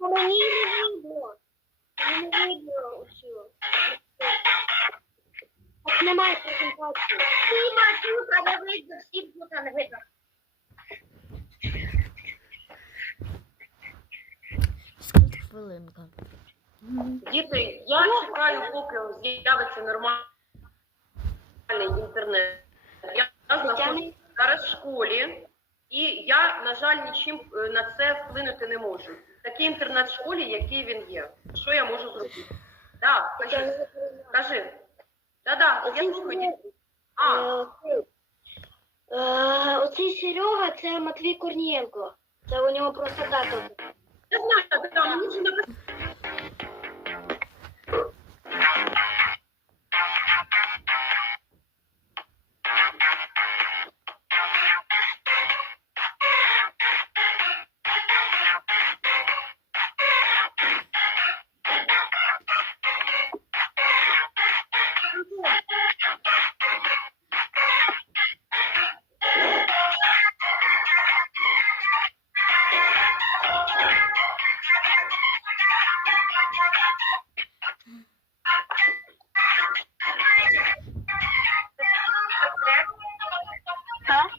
Мені не видно. Мені не видно усю. Так немає презентації. Всі Матюха не видно, всі Бута не видно. Скільки хвилинка? Діти, я чекаю, поки з'явиться нормальний інтернет. Я знаходжусь зараз в школі, і я, на жаль, нічим на це вплинути не можу. Такий інтернет в школі, який він є. Що я можу зробити? Так, кажи. Так, я слухаю, діти. Оцей Серега, це Матвій Корнієнко. Це у нього просто тато. Я знаю, так, мені вже написано. Так?